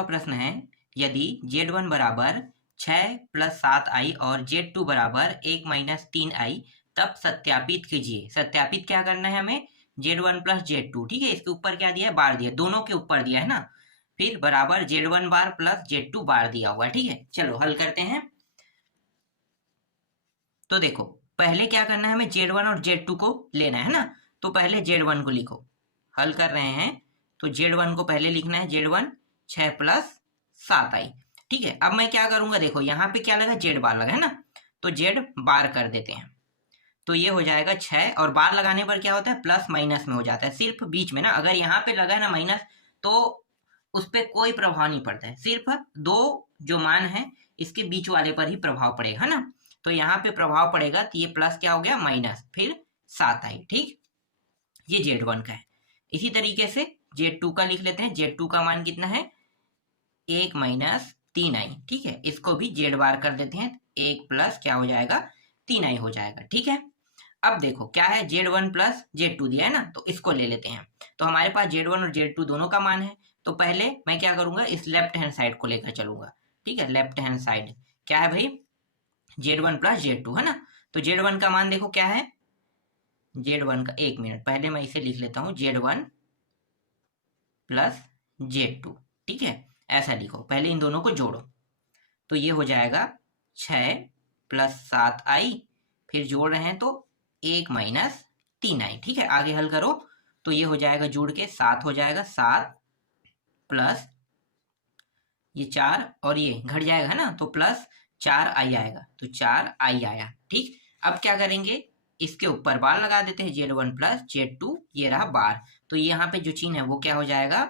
8वां प्रश्न है, यदि Z1 बराबर 6 + 7i और Z2 बराबर 1 - 3i, तब सत्यापित कीजिए। सत्यापित क्या करना है हमें? Z1 + Z2, ठीक है। इसके ऊपर क्या दिया है? बार दिया, दोनों के ऊपर दिया है ना। फिर बराबर Z1 बार प्लस Z2 बार दिया हुआ है, ठीक है। चलो हल करते हैं। तो देखो पहले क्या करना है, हमें Z1 और Z2 को लेना है ना। तो पहले Z1 को लिखो, हल कर रहे हैं तो Z1 को पहले लिखना है, Z1 6 + 7i, ठीक है। अब मैं क्या करूंगा, देखो यहाँ पे क्या लगा? Z बार लगा है ना, तो Z बार कर देते हैं। तो ये हो जाएगा 6, और बार लगाने पर क्या होता है? प्लस माइनस में हो जाता है, सिर्फ बीच में ना। अगर यहाँ पे लगा है ना माइनस, तो उस पर कोई प्रभाव नहीं पड़ता है, सिर्फ दो जो मान है इसके बीच वाले पर ही प्रभाव पड़ेगा, है ना। तो यहाँ पे प्रभाव पड़ेगा, तो ये प्लस क्या हो गया? माइनस, फिर 7i, ठीक। ये Z1 का है। इसी तरीके से Z2 का लिख लेते हैं। Z2 का मान कितना है? 1 - 3i, ठीक है। इसको भी Z बार कर देते हैं, 1 प्लस क्या हो जाएगा? 3i हो जाएगा, ठीक है। अब देखो क्या है, Z1 + Z2 दिया है ना, तो इसको ले लेते हैं। तो हमारे पास Z1 और Z2 दोनों का मान है। तो पहले मैं क्या करूंगा, इस लेफ्ट हैंड साइड को लेकर चलूंगा, ठीक है। लेफ्ट हैंड साइड क्या है भाई? Z1 + Z2, है ना। तो Z1 का मान देखो क्या है? Z1 का, 1 मिनट, पहले मैं इसे लिख लेता हूँ, Z1 + Z2, ठीक है। ऐसा लिखो, पहले इन दोनों को जोड़ो। तो ये हो जाएगा 6 + 7i, फिर जोड़ रहे हैं तो 1 - 3i, ठीक है। आगे हल करो तो ये हो जाएगा, जुड़ के 7 हो जाएगा, 7 प्लस ये 4 और ये घट जाएगा, है ना, तो प्लस 4i आएगा, तो 4i आया, ठीक। अब क्या करेंगे, इसके ऊपर बार लगा देते हैं, Z1 + Z2, ये रहा बार। तो यहाँ पे जो चिन्ह है वो क्या हो जाएगा?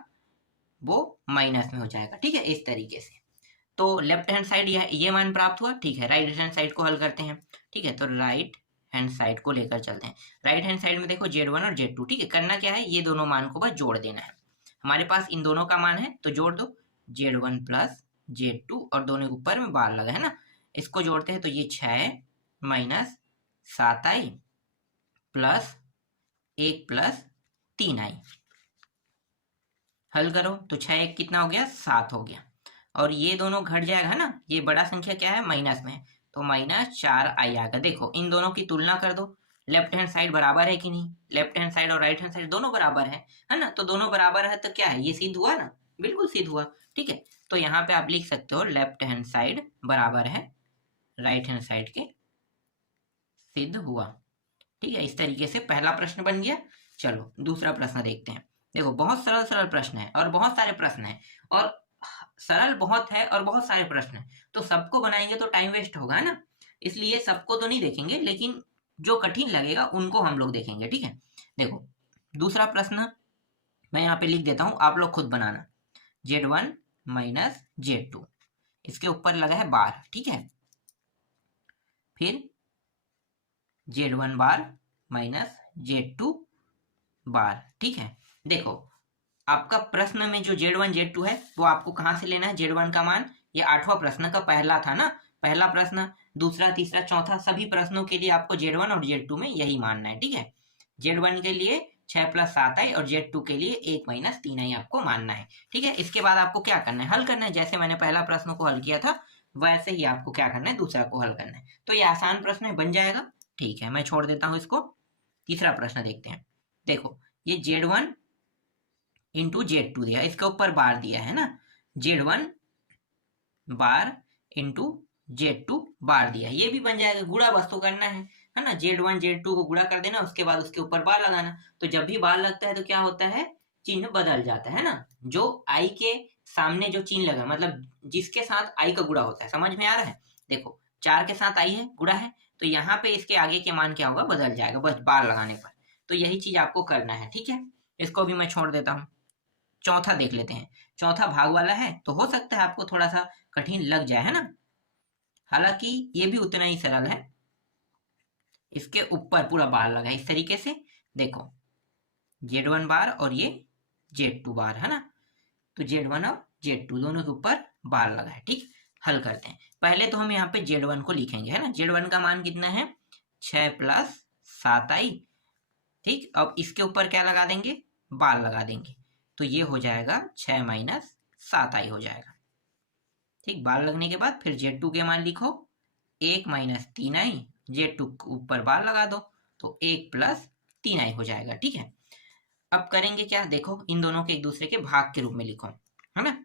वो माइनस में हो जाएगा, ठीक है, इस तरीके से। तो लेफ्ट हैंड साइड ये मान प्राप्त हुआ, ठीक है। राइट हैंड साइड को हल करते हैं, ठीक है। तो राइट हैंड साइड को लेकर चलते हैं। राइट हैंड साइड में देखो Z1 और Z2, ठीक है। करना क्या है, ये दोनों मान को बस जोड़ देना है। हमारे पास इन दोनों का मान है, तो जोड़ दो, Z1 + Z2, और दोनों के ऊपर में बार लगा है ना। इसको जोड़ते हैं तो ये 6 - 7i प्लस 1 + 3i। हल करो तो 6 1 कितना हो गया? 7 हो गया, और ये दोनों घट जाएगा, है ना। ये बड़ा संख्या क्या है? माइनस में है, तो -4i आएगा। देखो इन दोनों की तुलना कर दो, लेफ्ट हैंड साइड बराबर है कि नहीं? लेफ्ट हैंड साइड और राइट हैंड साइड दोनों बराबर है ना। तो दोनों बराबर है तो क्या है, ये सिद्ध हुआ ना, बिल्कुल सिद्ध हुआ, ठीक है। तो यहाँ पे आप लिख सकते हो लेफ्ट हैंड साइड बराबर है राइट हैंड साइड के, सिद्ध हुआ, ठीक है। इस तरीके से पहला प्रश्न बन गया। चलो दूसरा प्रश्न देखते हैं। देखो बहुत सरल सरल प्रश्न है, और बहुत सारे प्रश्न है, और सरल बहुत है और बहुत सारे प्रश्न है। तो सबको बनाएंगे तो टाइम वेस्ट होगा, है ना। इसलिए सबको तो नहीं देखेंगे, लेकिन जो कठिन लगेगा उनको हम लोग देखेंगे, ठीक है। देखो दूसरा प्रश्न मैं यहाँ पे लिख देता हूँ, आप लोग खुद बनाना। Z1 - Z2, इसके ऊपर लगा है बार, ठीक है। फिर Z1 बार -Z2 बार, ठीक है। देखो आपका प्रश्न में जो Z1 Z2 है वो आपको कहाँ से लेना है? Z1 का मान, ये 8वां प्रश्न का पहला था ना, पहला प्रश्न, दूसरा, तीसरा, चौथा, सभी प्रश्नों के लिए आपको Z1 और Z2 में यही मानना है, ठीक है। Z1 के लिए 6 + 7i और Z2 के लिए 1 - 3i आपको मानना है, ठीक है। इसके बाद आपको क्या करना है? हल करना है। जैसे मैंने पहला प्रश्न को हल किया था वैसे ही आपको क्या करना है, दूसरा को हल करना है। तो ये आसान प्रश्न है, बन जाएगा, ठीक है। मैं छोड़ देता हूँ इसको। तीसरा प्रश्न देखते हैं। देखो ये Z1 × Z2 दिया, इसके ऊपर बार दिया है ना, Z1 बार × Z2 बार दिया, ये भी बन जाएगा। गुणा बस तो करना है ना। Z1 Z2 को गुणा कर देना, उसके बाद उसके ऊपर बार लगाना। तो जब भी बार लगता है तो क्या होता है, चिन्ह बदल जाता है ना। जो i के सामने जो चिन्ह लगा, मतलब जिसके साथ i का गुणा होता है, समझ में आ रहा है। देखो 4 के साथ i है, गुणा है, तो यहाँ पे इसके आगे के मान क्या होगा, बदल जाएगा, बस बार लगाने पर। तो यही चीज आपको करना है, ठीक है। इसको भी मैं छोड़ देता हूँ। चौथा देख लेते हैं। चौथा भाग वाला है, तो हो सकता है आपको थोड़ा सा कठिन लग जाए, है ना। हालांकि ये भी उतना ही सरल है। इसके ऊपर पूरा बार लगा है इस तरीके से, देखो Z1 बार और ये Z2 बार, है ना। तो Z1 और Z2 दोनों के ऊपर बार लगा है, ठीक। हल करते हैं। पहले तो हम यहाँ पे Z1 को लिखेंगे, है ना। Z1 का मान कितना है? 6 + 7i, ठीक। अब इसके ऊपर क्या लगा देंगे? बार लगा देंगे, तो ये हो जाएगा 6 - 7 आई हो जाएगा। ठीक, बार लगने के बाद फिर Z2 के मान लिखो, 1 माइनस 3 आई, Z2 के ऊपर बार लगा दो तो 1 प्लस 3 आई हो जाएगा। ठीक है, अब करेंगे क्या, देखो इन दोनों के एक दूसरे के भाग के रूप में लिखो, है ना।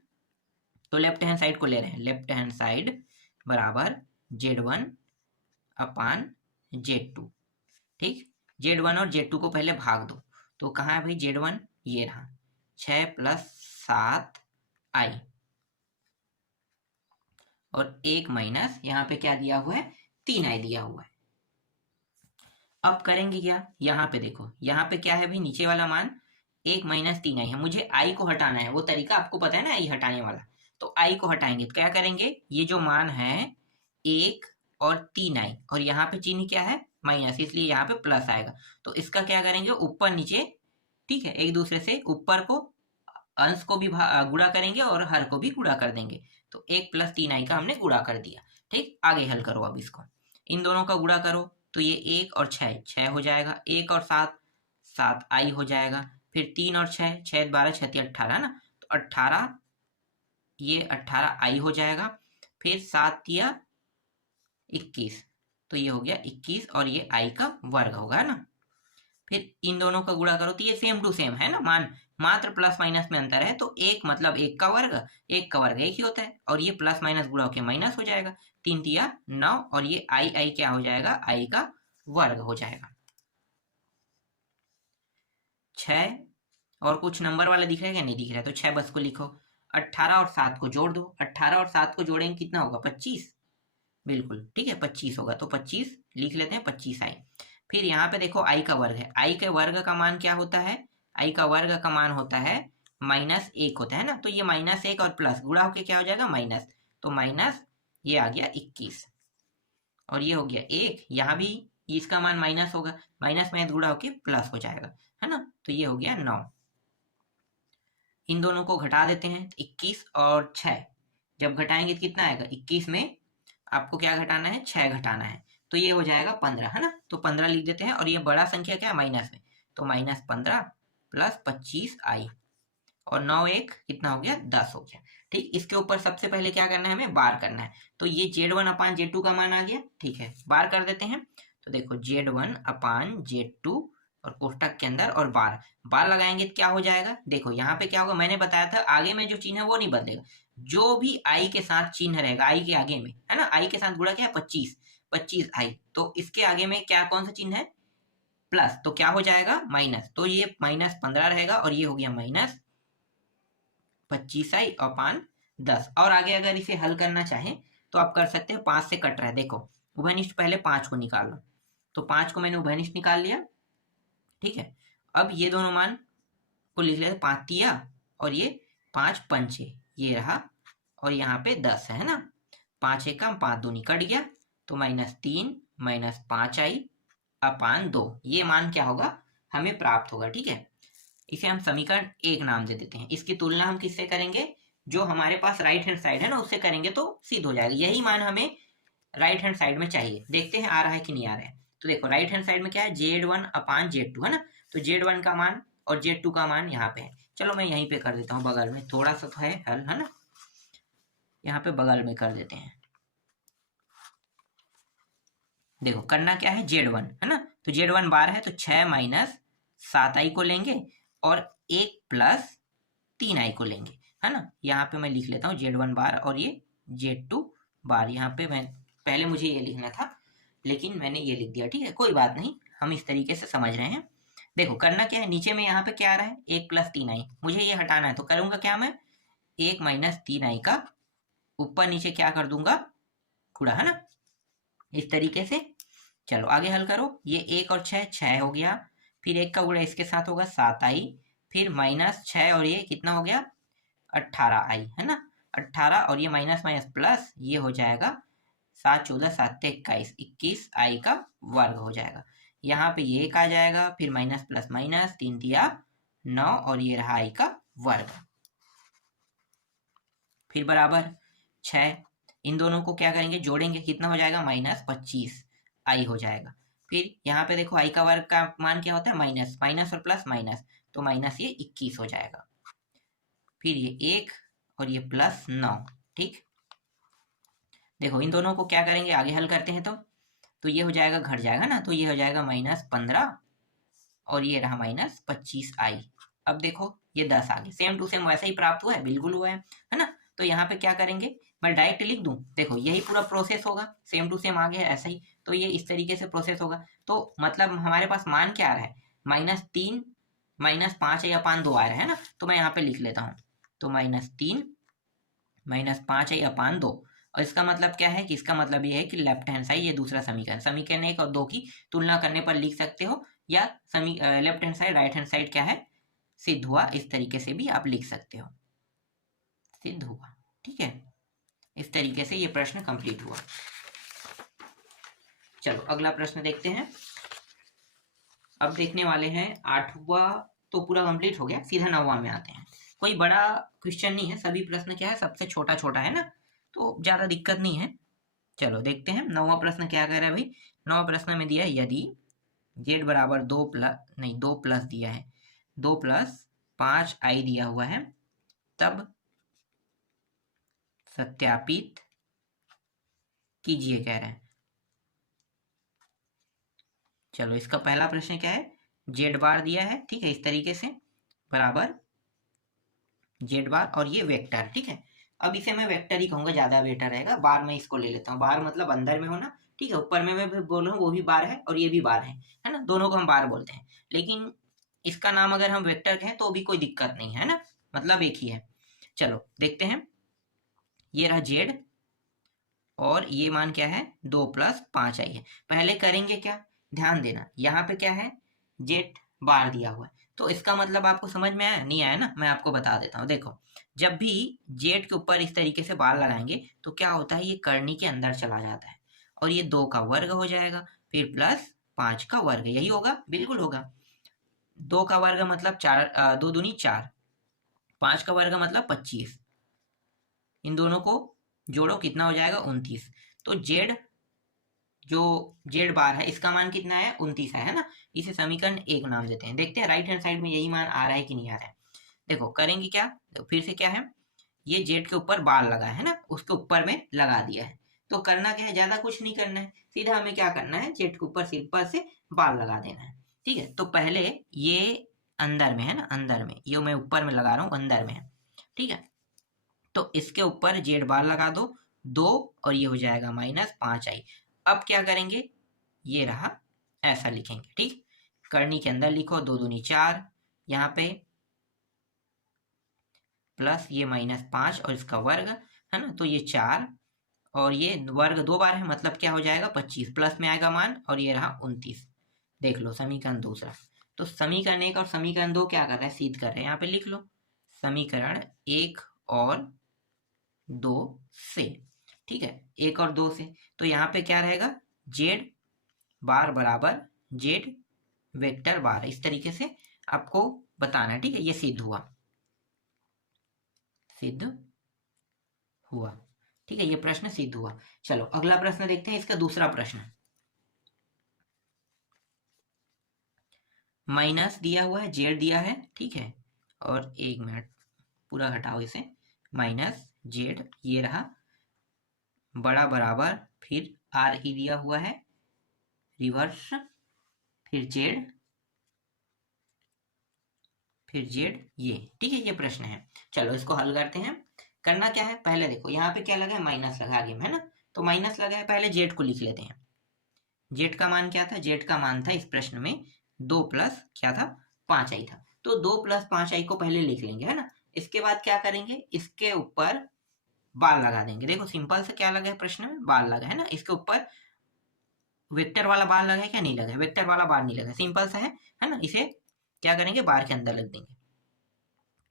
तो लेफ्ट हैंड साइड को ले रहे हैं, लेफ्ट हैंड साइड बराबर Z1 अपान Z2। ठीक, Z1 और Z2 को पहले भाग दो, तो कहाँ है भाई Z1, ये रहा, 6 प्लस 7 आई, और 1 माइनस यहाँ पे क्या दिया हुआ है, 3 आई दिया हुआ है। अब करेंगे क्या, यहाँ पे देखो, यहाँ पे क्या है भाई, नीचे वाला मान 1 माइनस 3 आई है, मुझे आई को हटाना है, वो तरीका आपको पता है ना आई हटाने वाला। तो आई को हटाएंगे तो क्या करेंगे, ये जो मान है 1 और 3 आई, और यहाँ पे चिन्ह क्या है, माइनस, इसलिए यहाँ पे प्लस आएगा। तो इसका क्या करेंगे, ऊपर नीचे, ठीक है, एक दूसरे से ऊपर को अंश को भी गुणा करेंगे और हर को भी गुणा कर देंगे। तो 1 प्लस 3 आई का हमने गुणा कर दिया। ठीक, आगे हल करो, अब इसको इन दोनों का गुणा करो, तो ये 1 और 6 6 हो जाएगा, 1 और 7 7 आई हो जाएगा, फिर 3 और 6 6 12 6 18 ना, तो 18, ये 18 आई हो जाएगा, फिर 7 दिया 21, तो ये हो गया 21, और ये आई का वर्ग होगा ना। फिर इन दोनों का गुणा करो तो ये सेम टू सेम है ना, मान मात्र प्लस माइनस में अंतर है, तो एक मतलब एक का वर्ग एक ही होता है, और ये प्लस माइनस गुणा होकर माइनस हो जाएगा, 3 दिया 9, और ये आई आई क्या हो जाएगा, आई का वर्ग हो जाएगा। 6 और कुछ नंबर वाला दिख रहा है क्या, नहीं दिख रहा है, तो 6 बस को लिखो, 18 और 7 को जोड़ दो, 18 और 7 को जोड़ेंगे कितना होगा, 25, बिल्कुल ठीक है 25 होगा, तो 25 लिख लेते हैं, 25 आई। फिर यहाँ पे देखो आई का वर्ग है, आई के वर्ग का मान क्या होता है, आई का वर्ग का मान होता है -1 होता है ना, तो ये -1 और प्लस गुणा होके क्या हो जाएगा माइनस, तो माइनस ये आ गया 21, और ये हो गया 1, यहाँ भी इसका मान माइनस होगा, माइनस में गुणा होके प्लस हो जाएगा, है ना, तो ये हो गया 9। इन दोनों को घटा देते हैं, 21 और 6 जब घटाएंगे तो कितना आएगा, 21 में आपको क्या घटाना है, 6 घटाना है, तो ये हो जाएगा 15, है ना, तो 15 लिख देते हैं, और ये बड़ा संख्या क्या है माइनस में, तो -15 प्लस 25 आई, और 9 1 कितना हो गया, 10 हो गया। ठीक, इसके ऊपर सबसे पहले क्या करना है, हमें बार करना है, तो ये Z1 अपान Z2 का मान आ गया। ठीक है, बार कर देते हैं, तो देखो Z1 अपान Z2 और कोष्टक के अंदर और बार, बार लगाएंगे तो क्या हो जाएगा, देखो यहाँ पे क्या होगा, मैंने बताया था आगे में जो चिन्ह है वो नहीं बदलेगा, जो भी आई के साथ चिन्ह रहेगा, आई के आगे में, है ना, आई के साथ गुणा क्या है 25 आई, तो इसके आगे में क्या कौन सा चिन्ह है, प्लस, तो क्या हो जाएगा माइनस, तो ये -15 रहेगा, और ये हो गया -25 आई अपान 10। और आगे अगर इसे हल करना चाहें तो आप कर सकते हैं, 5 से कट रहा है, देखो उभयनिष्ठ पहले 5 को निकाल लो, तो 5 को मैंने उभयनिष्ठ निकाल लिया। ठीक है, अब ये दोनों मान को लिख लेते, 5 दिया, और ये 5 पंचे, ये रहा, और यहाँ पे 10 है ना, 5 एक कम 5 दूनी कट गया, तो -3 -5 आई अपान 2, ये मान क्या होगा, हमें प्राप्त होगा। ठीक है, इसे हम समीकरण 1 नाम दे देते हैं। इसकी तुलना हम किससे करेंगे, जो हमारे पास राइट हैंड साइड है ना उससे करेंगे तो सिद्ध हो जाएगा, यही मान हमें राइट हैंड साइड में चाहिए। देखते हैं आ रहा है कि नहीं आ रहा है, तो देखो राइट हैंड साइड में क्या है, Z1 अपान Z2 है ना, तो Z1 का मान और Z2 का मान यहाँ पे है, चलो मैं यहीं पे कर देता हूँ, बगल में थोड़ा सा तो है हल, है ना, यहाँ पे बगल में कर देते हैं। देखो करना क्या है, Z1 है ना, तो Z1 बार है, तो 6 माइनस 7 आई को लेंगे, और 1 प्लस 3 आई को लेंगे, है ना, यहाँ पे मैं लिख लेता हूँ Z1 बार, और ये Z2 बार, यहाँ पे मैं पहले मुझे ये लिखना था लेकिन मैंने ये लिख दिया। ठीक है, कोई बात नहीं, हम इस तरीके से समझ रहे हैं। देखो करना क्या है, नीचे में यहाँ पे क्या आ रहा है, 1 प्लस 3 आई, मुझे ये हटाना है, तो करूंगा क्या मैं, 1 माइनस 3 आई का ऊपर नीचे क्या कर दूंगा, गुणा, है ना, इस तरीके से। चलो आगे हल करो, ये 1 और 6 6 हो गया, फिर 1 का गुणा इसके साथ होगा 7 आई, फिर -6 और ये कितना हो गया 18 आई, है ना, 18, और ये माइनस माइनस प्लस, ये हो जाएगा 7 14 7 21 21 आई का वर्ग हो जाएगा। यहाँ पे ये 1 आ जाएगा, फिर माइनस प्लस माइनस, 3 दिया 9, और ये रहा आई का वर्ग, फिर बराबर 6, इन दोनों को क्या करेंगे, जोड़ेंगे, कितना हो जाएगा -25 आई हो जाएगा। फिर यहाँ पे देखो आई का वर्ग का मान क्या होता है, माइनस माइनस और प्लस माइनस, तो माइनस ये 21 हो जाएगा। फिर ये 1 और ये +9। ठीक, देखो इन दोनों को क्या करेंगे, आगे हल करते हैं तो ये हो जाएगा, घट जाएगा ना, तो ये हो जाएगा -15 और ये रहा -25i। अब देखो ये 10 आ गया, सेम टू सेम वैसा ही प्राप्त हुआ है, बिल्कुल हुआ है ना। तो यहाँ पे क्या करेंगे, मैं डायरेक्ट लिख दूं, देखो यही पूरा प्रोसेस होगा, सेम टू सेम आ गया ऐसा ही, तो ये इस तरीके से प्रोसेस होगा। तो मतलब हमारे पास मान क्या आ रहा है, -3 -5 या 5 2 आ रहा है ना, तो मैं यहाँ पे लिख लेता हूँ, तो -3 -5 या 5 2। और इसका मतलब क्या है कि इसका मतलब ये है कि लेफ्ट हैंड साइड, ये दूसरा समीकरण, समीकरण 1 और 2 की तुलना करने पर लिख सकते हो, या left hand side right hand side क्या है, सिद्ध हुआ, इस तरीके से भी आप लिख सकते हो, सिद्ध हुआ। ठीक है, इस तरीके से ये प्रश्न कंप्लीट हुआ। चलो अगला प्रश्न देखते हैं। अब देखने वाले हैं 8वां, तो पूरा कंप्लीट हो गया, सीधा 9वां में आते हैं। कोई बड़ा क्वेश्चन नहीं है, सभी प्रश्न क्या है, सबसे छोटा छोटा है ना, तो ज्यादा दिक्कत नहीं है। चलो देखते हैं 9वां प्रश्न क्या कह रहा है भाई। 9वां प्रश्न में दिया है, यदि z बराबर 2 दिया है, 2 + 5i दिया हुआ है, तब सत्यापित कीजिए कह रहे हैं। चलो इसका पहला प्रश्न क्या है, z बार दिया है, ठीक है, इस तरीके से बराबर z बार और ये वेक्टर। ठीक है, अब इसे मैं वेक्टर ही कहूंगा, ज्यादा बेटर रहेगा, बार में इसको ले लेता हूँ, बार मतलब अंदर में होना। ठीक है, ऊपर में मैं भी बोल रहा हूँ, वो भी बार है और ये भी बार है ना, दोनों को हम बार बोलते हैं, लेकिन इसका नाम अगर हम वेक्टर कहें तो भी कोई दिक्कत नहीं है ना, मतलब एक ही है। चलो देखते हैं, ये रहा z और ये मान क्या है, 2 + 5i है। पहले करेंगे क्या, ध्यान देना, यहाँ पे क्या है, z बार दिया हुआ है, तो इसका मतलब आपको समझ में आया, नहीं आया ना, मैं आपको बता देता हूँ। देखो जब भी z के ऊपर इस तरीके से बार लगाएंगे तो क्या होता है, ये करनी के अंदर चला जाता है और ये 2 का वर्ग हो जाएगा, फिर +5 का वर्ग, यही होगा, बिल्कुल होगा। 2 का वर्ग मतलब 4, 2 दूनी 4, 5 का वर्ग मतलब 25, इन दोनों को जोड़ो कितना हो जाएगा, 29। तो z, जो z बार है, इसका मान कितना है, 29 है ना, इसे समीकरण 1 नाम देते हैं। देखते हैं राइट हैंड साइड में यही मान आ रहा है कि नहीं आ रहा है। देखो करेंगे क्या, तो फिर से क्या है, ये z के ऊपर बार लगा है ना, उसके ऊपर में लगा दिया है, तो करना क्या है, ज्यादा कुछ नहीं करना है, सीधा हमें क्या करना है, z के ऊपर सिंपल से बार लगा देना है। ठीक है, तो पहले ये अंदर में है ना, अंदर में, ये मैं ऊपर में लगा रहा हूँ, अंदर में है। ठीक है, तो इसके ऊपर z बार लगा दो 2 और ये हो जाएगा -5i। अब क्या करेंगे, ये रहा, ऐसा लिखेंगे। ठीक, करनी के अंदर लिखो, 2 दूनी 4, यहाँ पे प्लस ये -5 और इसका वर्ग है ना, तो ये 4 और ये वर्ग 2 बार है, मतलब क्या हो जाएगा, 25, प्लस में आएगा मान और ये रहा 29। देख लो समीकरण दूसरा, तो समीकरण 1 और समीकरण 2 क्या कर रहा है, सिद्ध कर रहे हैं, यहाँ पे लिख लो, समीकरण 1 और 2 से। ठीक है, 1 और 2 से, तो यहाँ पे क्या रहेगा, z बार बराबर z वेक्टर बार, इस तरीके से आपको बताना है। ठीक है, ये सिद्ध हुआ, सिद्ध हुआ। ठीक है, ये प्रश्न सिद्ध हुआ। चलो अगला प्रश्न देखते हैं, इसका दूसरा प्रश्न, माइनस दिया हुआ है, z दिया है, ठीक है, और 1 मिनट पूरा घटाओ इसे, -z, ये रहा, बड़ा बराबर, फिर r e दिया हुआ है, रिवर्स, फिर z, फिर z, ये। ठीक है, ये प्रश्न है। चलो इसको हल करते हैं। करना क्या है, पहले देखो यहाँ पे क्या लगा है, माइनस लगा आगे में है ना, तो माइनस लगा है, पहले z को लिख लेते हैं। z का मान क्या था, z का मान था इस प्रश्न में 2 + क्या था, 5i था, तो 2 + 5i को पहले लिख लेंगे है ना। इसके बाद क्या करेंगे, इसके ऊपर बार लगा देंगे। देखो सिंपल से क्या लगा है, प्रश्न में बार लगा है ना, इसके ऊपर वेक्टर वाला बार लगा है क्या, नहीं लगा है, वेक्टर वाला बार नहीं लगा, सिंपल सा है ना, इसे क्या करेंगे, बार के अंदर रख देंगे।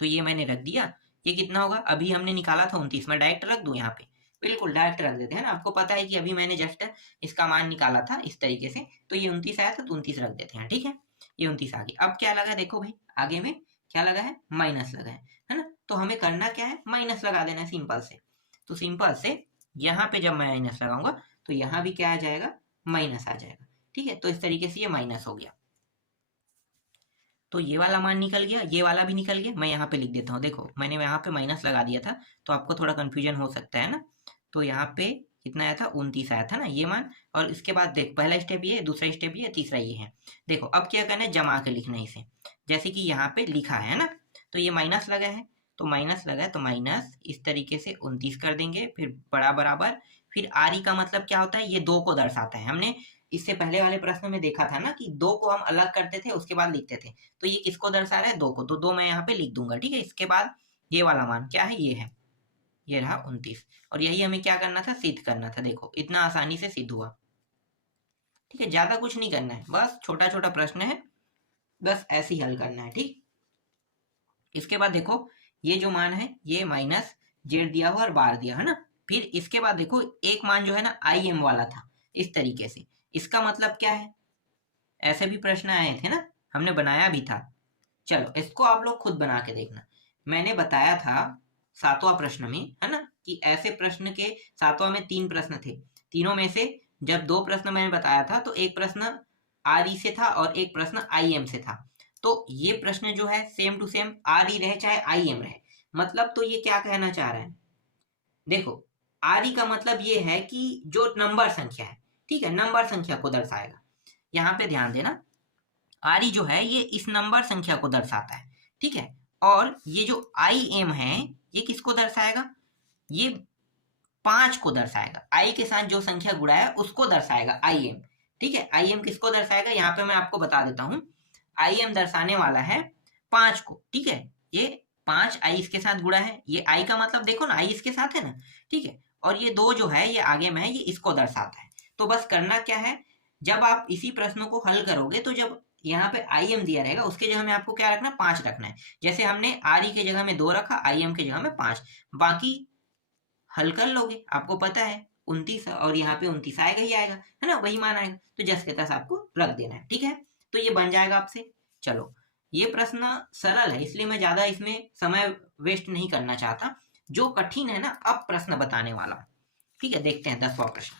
तो ये मैंने रख दिया, ये कितना होगा, अभी हमने निकाला था 29, मैं डायरेक्ट रख दूं यहाँ पे, बिल्कुल डायरेक्ट रख देते हैं ना, आपको पता है कि अभी मैंने जस्ट इसका मान निकाला था इस तरीके से, तो ये 29 आया था, तो 29 रख देते हैं। ठीक है, ये 29 आ गया। अब क्या लगा, देखो भाई आगे में क्या लगा है, माइनस लगा है ना, तो हमें करना क्या है, माइनस लगा देना है सिंपल से। तो सिंपल से यहाँ पे जब माइनस लगाऊंगा तो यहाँ भी क्या आ जाएगा, माइनस आ जाएगा। ठीक है, तो इस तरीके से ये माइनस हो गया। तो ये वाला मान निकल गया, ये वाला भी निकल गया। मैं यहाँ पे लिख देता हूँ, देखो मैंने यहाँ पे माइनस लगा दिया था तो आपको थोड़ा कंफ्यूजन हो सकता है ना। तो यहाँ पे कितना आया था, 29 आया था ना ये मान। और इसके बाद देख, पहला स्टेप ये, दूसरा स्टेप ये, तीसरा ये है। देखो अब क्या करना है, जमा के लिखना है इसे, जैसे कि यहाँ पे लिखा है ना। तो ये माइनस लगा है, तो माइनस लगा है तो माइनस इस तरीके से 29 कर देंगे, फिर बड़ा बराबर। फिर आरी का मतलब क्या होता है, ये 2 को दर्शाता है। हमने इससे पहले वाले प्रश्न में देखा था ना कि 2 को हम अलग करते थे उसके बाद लिखते थे। तो ये किसको दर्शा रहा है, 2 को, तो 2 मैं यहाँ पे लिख दूंगा, ठीक है। इसके बाद ये वाला मान क्या है, ये है, ये रहा 29। और यही हमें क्या करना था, सिद्ध करना था। देखो इतना आसानी से सिद्ध हुआ, ठीक है। ज्यादा कुछ नहीं करना है, बस छोटा छोटा प्रश्न है, बस ऐसे ही हल करना है, ठीक। इसके बाद देखो ये जो मान है ये माइनस जेड दिया हुआ और बार दिया है ना। फिर इसके बाद देखो एक मान जो है ना आई एम वाला था इस तरीके से। इसका मतलब क्या है, ऐसे भी प्रश्न आए थे ना, हमने बनाया भी था। चलो इसको आप लोग खुद बना के देखना। मैंने बताया था 7वां प्रश्न में, है ना, कि ऐसे प्रश्न के 7वां में 3 प्रश्न थे। तीनों में से जब 2 प्रश्न मैंने बताया था तो एक प्रश्न आर ई से था और एक प्रश्न आई एम से था। तो ये प्रश्न जो है सेम टू सेम आर ई रहे चाहे आई एम रहे। मतलब तो ये क्या कहना चाह रहा है, देखो आर ई का मतलब ये है कि जो नंबर संख्या है, ठीक है, नंबर संख्या को दर्शाएगा। यहाँ पे ध्यान देना, आर ई जो है ये इस नंबर संख्या को दर्शाता है, ठीक है। और ये जो आई एम है ये किसको दर्शाएगा, ये 5 को दर्शाएगा। आई के साथ जो संख्या गुणा है उसको दर्शाएगा आई एम, ठीक है। आई एम किसको दर्शाएगा, यहाँ पे मैं आपको बता देता हूँ। आई एम दर्शाने वाला है 5 को, ठीक है। ये 5 आई इसके साथ गुणा है, ये आई का मतलब देखो ना, आई इसके साथ है ना, ठीक है। और ये 2 जो है ये आगे में है, ये इसको दर्शाता है। तो बस करना क्या है, जब आप इसी प्रश्नों को हल करोगे तो जब यहाँ पे आई एम दिया रहेगा उसके जगह में आपको क्या रखना है, 5 रखना है। जैसे हमने आर ई के जगह में 2 रखा, आई एम के जगह में 5, बाकी हल कर लोगे, आपको पता है 29 और यहाँ पे 29 आएगा ही आएगा, है ना, वही मान आएगा। तो जस के तस आपको रख देना है, ठीक है। तो ये बन जाएगा आपसे। चलो ये प्रश्न सरल है इसलिए मैं ज्यादा इसमें समय वेस्ट नहीं करना चाहता। जो कठिन है ना, अब प्रश्न बताने वाला हूं, ठीक है। देखते हैं 10वां प्रश्न।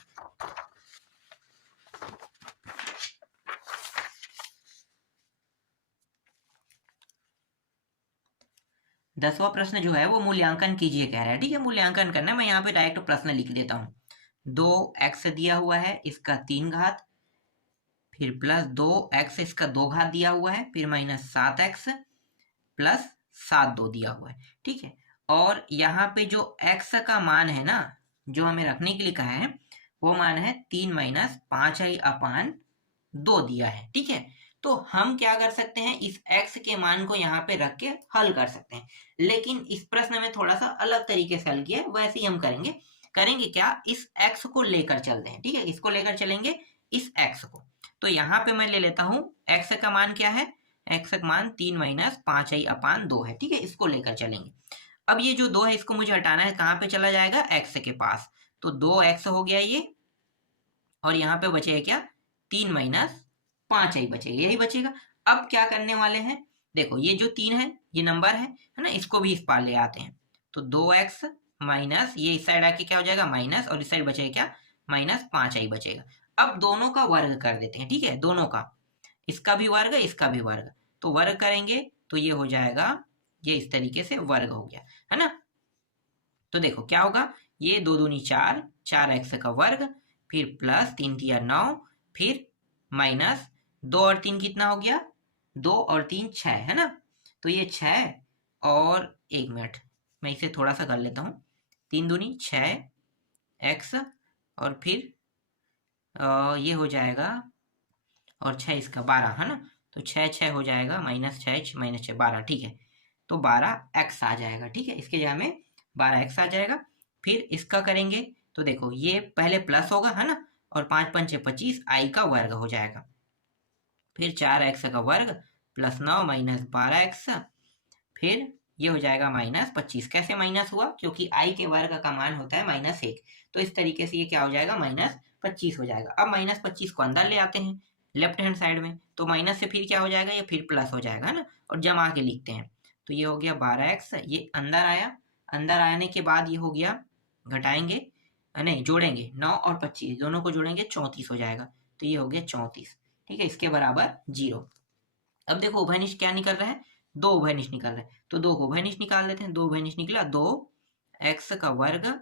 10वां प्रश्न जो है वो मूल्यांकन कीजिए कह रहा है, ठीक है। मूल्यांकन करना है, मैं यहाँ पे डायरेक्ट प्रश्न लिख देता हूँ। 2x दिया हुआ है, इसका 3 घात, फिर प्लस 2x इसका 2 घात दिया हुआ है, फिर माइनस 7x प्लस 7 2 दिया हुआ है, ठीक है। और यहाँ पे जो x का मान है ना, जो हमें रखने के लिए कहा है, वो मान है 3 माइनस 5i/2 दिया है, ठीक है। तो हम क्या कर सकते हैं, इस x के मान को यहाँ पे रख के हल कर सकते हैं। लेकिन इस प्रश्न में थोड़ा सा अलग तरीके से हल किया है, वैसे ही हम करेंगे। करेंगे क्या, इस x को लेकर चलते हैं, ठीक है। इसको लेकर चलेंगे, इस x को। तो यहाँ पे मैं ले लेता हूँ x का मान क्या है, x का मान 3 माइनस 5i/2 है, ठीक है। इसको लेकर चलेंगे। अब ये जो 2 है इसको मुझे हटाना है, कहाँ पे चला जाएगा, x के पास। तो 2x हो गया ये, और यहाँ पे बचेगा क्या, 3 माइनस 5i बचेगा, यही बचेगा। अब क्या करने वाले हैं, देखो ये जो 3 है ये नंबर है ना, इसको भी इस पार ले आते हैं। तो 2x माइनस ये इस साइड आके क्या हो जाएगा, माइनस, और इस साइड बचेगा क्या, माइनस 5i बचेगा। अब दोनों का वर्ग कर देते हैं, ठीक है, दोनों का, इसका भी वर्ग इसका भी वर्ग। तो वर्ग करेंगे तो ये हो जाएगा, ये इस तरीके से वर्ग हो गया, है ना। तो देखो क्या होगा, ये 2 दूनी 4, 4x का वर्ग, फिर प्लस 3 तिया 9, फिर माइनस 2 और 3 कितना हो गया, 2 और 3 6, है ना। तो ये 6 और 1 मिनट मैं इसे थोड़ा सा कर लेता हूँ, 3 दूनी 6x, और फिर ये हो जाएगा, और 6 इसका 12, है ना। तो 6 6 हो जाएगा, माइनस 6 माइनस 6 12, ठीक है। तो 12x आ जाएगा, ठीक है, इसके जगह में 12x आ जाएगा। फिर इसका करेंगे तो देखो ये पहले प्लस होगा, है ना, और 5 5 25 i का वर्ग हो जाएगा। फिर 4x का वर्ग प्लस 9 माइनस 12x, फिर ये हो जाएगा माइनस 25। कैसे माइनस हुआ, क्योंकि i के वर्ग का मान होता है -1। तो इस तरीके से ये क्या हो जाएगा, -25 हो जाएगा। अब -25 को अंदर ले आते हैं लेफ्ट हैंड साइड में, तो माइनस से फिर क्या हो जाएगा, ये फिर प्लस हो जाएगा, है ना, और जमा के लिखते हैं। तो ये हो गया 12x, ये अंदर आया, अंदर आने के बाद ये हो गया, घटाएंगे नहीं जोड़ेंगे, 9 और 25 दोनों को जोड़ेंगे 34 हो जाएगा। तो ये हो गया 34, ठीक है, इसके बराबर 0। अब देखो उभयनिष्ठ क्या निकल रहा है, 2 उभयनिष्ठ निकल रहा है, तो 2 को उभयनिष्ठ निकाल लेते हैं। 2 उभयनिष्ठ निकला, 2x का वर्ग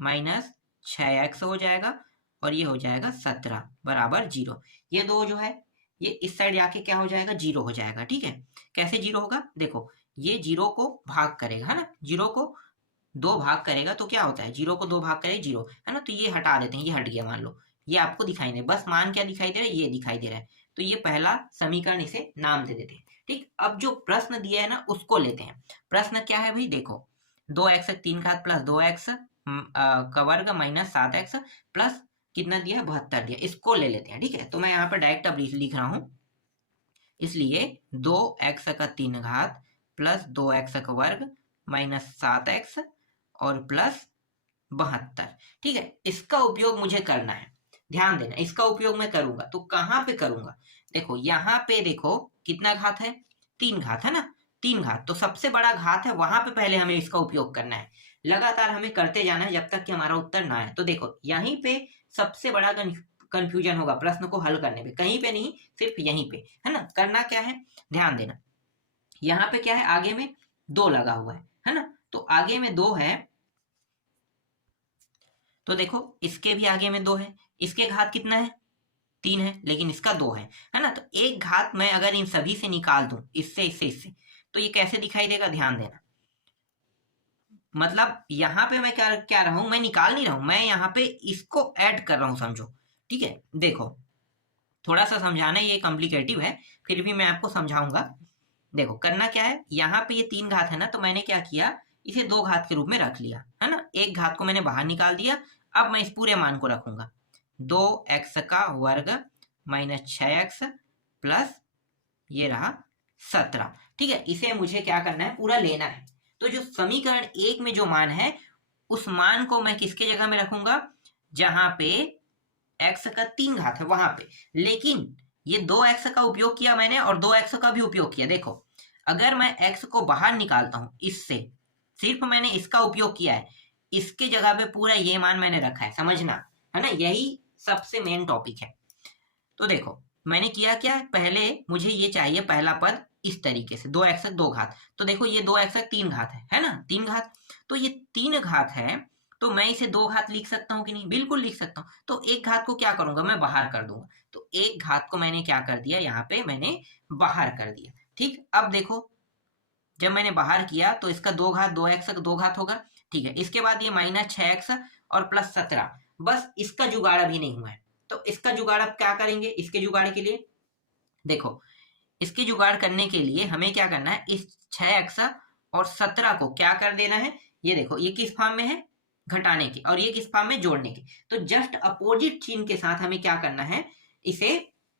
माइनस 6x हो जाएगा और ये हो जाएगा 17 बराबर 0। ये 2 जो है ये इस साइड जाके क्या हो जाएगा, 0 हो जाएगा। ठीक है, कैसे 0 होगा, देखो ये 0 को भाग करेगा है ना, 0 को 2 भाग करेगा तो क्या होता है, 0 को 2 भाग करे 0 है ना, तो ये हटा देते हैं, ये हट गया मान लो, ये आपको दिखाई दे, बस मान क्या दिखाई दे रहा है, ये दिखाई दे रहा है, तो ये पहला समीकरण, इसे नाम दे देते हैं। ठीक, अब जो प्रश्न दिया है ना उसको लेते हैं। प्रश्न क्या है भाई, देखो 2x 3 घात प्लस 2x का वर्ग माइनस 7x प्लस कितना दिया है, 72 दिया, इसको ले लेते हैं। ठीक है, तो मैं यहाँ पर डायरेक्ट अब लिख रहा हूँ, इसलिए 2x का 3 घात प्लस 2x का वर्ग माइनस 7x और प्लस 72। ठीक है, इसका उपयोग मुझे करना है, ध्यान देना, इसका उपयोग मैं करूंगा तो कहाँ पे करूंगा, देखो यहाँ पे देखो कितना घात है, 3 घात है ना, 3 घात, तो सबसे बड़ा घात है वहां पे पहले हमें इसका उपयोग करना है, लगातार हमें करते जाना है जब तक कि हमारा उत्तर ना आए। तो देखो यहीं पे सबसे बड़ा कंफ्यूजन होगा प्रश्न को हल करने पे, कहीं पे नहीं, सिर्फ यहीं पे है ना। करना क्या है, ध्यान देना, यहाँ पे क्या है, आगे में 2 लगा हुआ है ना, तो आगे में 2 है, तो देखो इसके भी आगे में 2 है, इसके घात कितना है, 3 है, लेकिन इसका 2 है ना, तो एक घात मैं अगर इन सभी से निकाल दूं, इससे इससे इससे, तो ये कैसे दिखाई देगा, ध्यान देना, मतलब यहाँ पे मैं क्या क्या रहा हूं, मैं निकाल नहीं रहा हूं, मैं यहाँ पे इसको ऐड कर रहा हूं, समझो। ठीक है, देखो थोड़ा सा समझाना ये कॉम्प्लिकेटिव है, फिर भी मैं आपको समझाऊंगा। देखो करना क्या है, यहाँ पे ये 3 घात है ना, तो मैंने क्या किया, इसे 2 घात के रूप में रख लिया है ना, एक घात को मैंने बाहर निकाल दिया। अब मैं इस पूरे मान को रखूंगा, 2x का वर्ग माइनस 6x प्लस ये रहा 17। ठीक है, इसे मुझे क्या करना है, पूरा लेना है। तो जो समीकरण 1 में जो मान है, उस मान को मैं किसके जगह में रखूंगा, जहां पे x का 3 घात है वहां पे, लेकिन ये 2x का उपयोग किया मैंने और 2x का भी उपयोग किया। देखो अगर मैं x को बाहर निकालता हूं इससे, सिर्फ मैंने इसका उपयोग किया है, इसके जगह पे पूरा ये मान मैंने रखा है, समझना है ना, यही सबसे मेन टॉपिक है। तो देखो मैंने किया क्या, पहले मुझे ये चाहिए पहला पद इस तरीके से, 2x 2 घात, तो देखो ये 2x 3 घात है ना, 3 घात, तो ये 3 घात है, तो मैं इसे 2 घात लिख सकता हूँ कि नहीं, बिल्कुल लिख सकता हूँ। तो एक घात को क्या करूंगा, मैं बाहर कर दूंगा, तो एक घात को मैंने क्या कर दिया, यहाँ पे मैंने बाहर कर दिया। ठीक, अब देखो जब मैंने बाहर किया तो इसका 2 घात 2x 2 घात होगा। ठीक है, इसके बाद ये माइनस 6x और प्लस 17, बस इसका जुगाड़ अभी नहीं हुआ है, तो इसका जुगाड़ अब क्या करेंगे, इसके जुगाड़ के लिए देखो, इसके जुगाड़ करने के लिए हमें क्या करना है, इस 6x और 17 को क्या कर देना है, ये देखो ये किस फॉर्म में है, घटाने के, और ये किस फॉर्म में, जोड़ने के, तो जस्ट अपोजिट चिन्ह के साथ हमें क्या करना है, इसे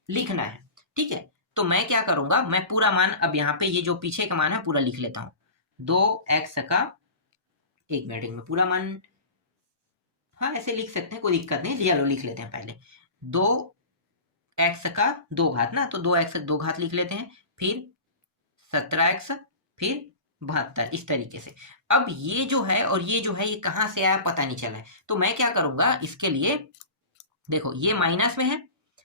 लिखना है। ठीक है, तो मैं क्या करूंगा, मैं पूरा मान अब यहाँ पे ये जो पीछे का मान है पूरा लिख लेता हूँ, 2x का, एक मिनट में पूरा मान, हाँ ऐसे लिख सकते हैं, कोई दिक्कत नहीं, चलो लिख लेते हैं पहले, 2x का 2 घात ना, तो 2x 2 घात लिख लेते हैं, फिर 17x, फिर 72, इस तरीके से। अब ये जो है और ये जो है ये कहाँ से आया पता नहीं चला है, तो मैं क्या करूंगा इसके लिए, देखो ये माइनस में है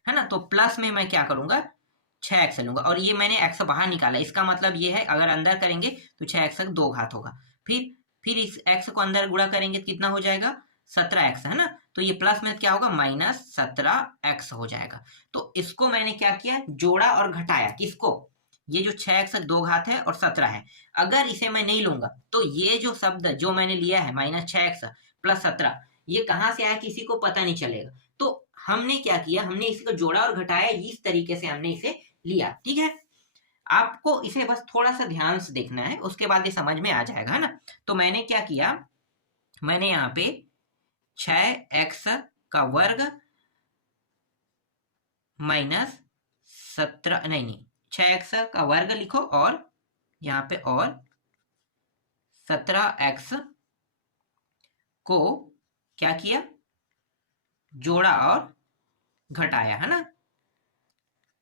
ना, तो प्लस में मैं क्या करूंगा, 6x लूंगा, और ये मैंने x बाहर निकाला, इसका मतलब ये है अगर अंदर करेंगे तो 6x 2 घात होगा, फिर इस x को अंदर गुणा करेंगे तो कितना हो जाएगा, 17x है ना, तो ये प्लस में क्या होगा, माइनस 17x हो जाएगा। तो इसको मैंने क्या किया, जोड़ा और घटाया, किसको, ये जो 6x 2 घात है और 17 है, अगर इसे मैं नहीं लूंगा तो ये जो शब्द जो मैंने लिया है माइनस 6x प्लस 17, ये कहाँ से आया किसी को पता नहीं चलेगा। तो हमने क्या किया, हमने इसको जोड़ा और घटाया, इस तरीके से हमने इसे लिया। ठीक है, आपको इसे बस थोड़ा सा ध्यान से देखना है, उसके बाद ये समझ में आ जाएगा है ना। तो मैंने क्या किया, मैंने यहाँ पे 6x का वर्ग माइनस 17, नहीं 6x का वर्ग लिखो, और यहाँ पे और 17x को क्या किया, जोड़ा और घटाया है ना।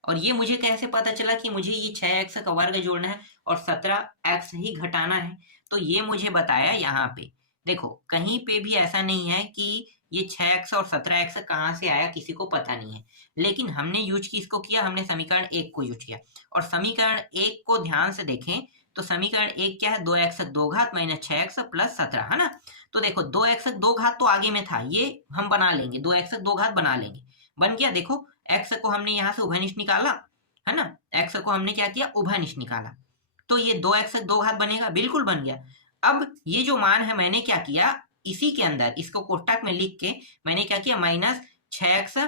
और ये मुझे कैसे पता चला कि मुझे ये 6x का वर्ग जोड़ना है और 17x ही घटाना है, तो ये मुझे बताया यहाँ पे। देखो कहीं पे भी ऐसा नहीं है कि ये 6x और 17x कहाँ से आया किसी को पता नहीं है, लेकिन हमने यूज किसको किया, हमने समीकरण 1 को यूज किया। और समीकरण 1 को ध्यान से देखें तो समीकरण 1 क्या है, 2x 2 घात माइनस 6x प्लस 17, है ना। तो देखो 2x 2 घात तो आगे में था, ये हम बना लेंगे, 2x 2 घात बना लेंगे, बन गया। देखो x को हमने यहाँ से उभयनिष्ठ निकाला, है ना, x को हमने क्या किया, उभयनिष्ठ निकाला, तो ये 2x 2 घात बनेगा, बिल्कुल बन गया। अब ये जो मान है मैंने क्या किया, इसी के अंदर इसको कोष्टक में लिख के मैंने क्या किया, माइनस 6x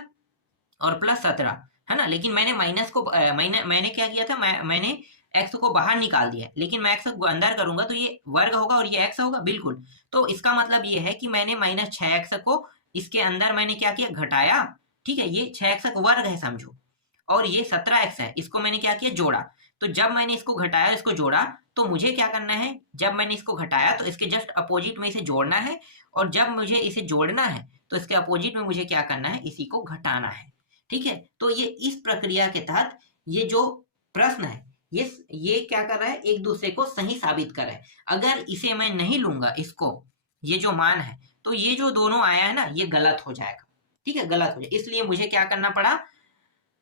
और प्लस 17, है ना। लेकिन मैंने माइनस को मैंने क्या किया था, मैंने x को बाहर निकाल दिया, लेकिन मैं x को अंदर करूंगा तो ये वर्ग होगा और ये x होगा, बिल्कुल। तो इसका मतलब ये है कि मैंने माइनस 6x को इसके अंदर मैंने क्या किया, घटाया, ठीक है, ये 6x वर्ग है समझो, और ये 17x है, इसको मैंने क्या किया, जोड़ा। तो जब मैंने इसको घटाया, इसको जोड़ा, तो मुझे क्या करना है, जब मैंने इसको घटाया तो इसके जस्ट अपोजिट में इसे जोड़ना है, और जब मुझे इसे जोड़ना है तो इसके अपोजिट में मुझे क्या करना है, इसी को घटाना है, ठीक है। तो ये इस प्रक्रिया के तहत ये जो प्रश्न है ये क्या कर रहा है, एक दूसरे को सही साबित कर रहा है। अगर इसे मैं नहीं लूंगा, इसको, ये जो मान है, तो ये जो दोनों आया है ना, ये गलत हो जाएगा, ठीक है, गलत हो जाएगा। इसलिए मुझे क्या करना पड़ा,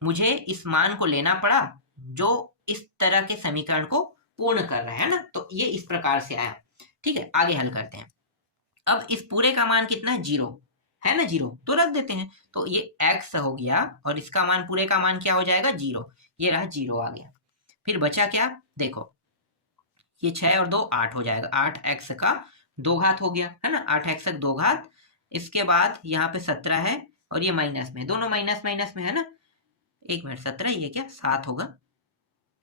मुझे इस मान को लेना पड़ा जो इस तरह के समीकरण को पूर्ण कर रहा है ना। तो ये इस प्रकार से आया, ठीक है। आगे हल करते हैं। अब इस पूरे का मान कितना है, 0 है ना, 0 तो रख देते हैं, तो ये x हो गया और इसका मान, पूरे का मान क्या हो जाएगा, 0, ये रहा 0 आ गया। फिर बचा क्या, देखो ये 6 और 2 8 हो जाएगा, 8x का 2 घात हो गया, है ना, 8x 2 घात। इसके बाद यहाँ पे 17 है और ये माइनस में, दोनों माइनस माइनस में, है ना। एक मिनट, 17 ये क्या 7 होगा,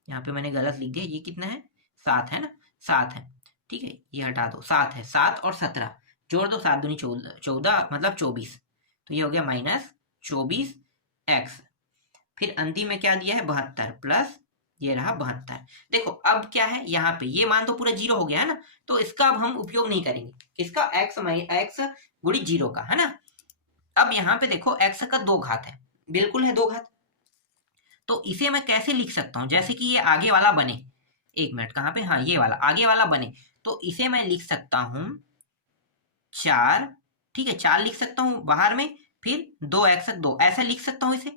यहाँ पे मैंने गलत लिख दिया, ये कितना है, 7 है ना, 7 है, ठीक है, ये हटा दो, 7 है, 7 और 17 जोड़ दो, 7 दूनी 14 मतलब 24, तो ये हो गया माइनस 24x। फिर अंतिम में क्या दिया है, 72 प्लस ये रहा 72। देखो अब क्या है, यहाँ पे ये मान तो पूरा 0 हो गया है ना, तो इसका अब हम उपयोग नहीं करेंगे, इसका x गुणी 0 का, है ना। अब यहाँ पे देखो x का 2 घात है, बिल्कुल है 2 घात, तो इसे मैं कैसे लिख सकता हूँ, जैसे कि ये आगे वाला बने, एक मिनट कहाँ पे, हाँ ये वाला आगे वाला बने, तो इसे मैं लिख सकता हूँ 4, ठीक है, 4 लिख सकता हूँ बाहर में, फिर 2x 2 ऐसा लिख सकता हूँ, इसे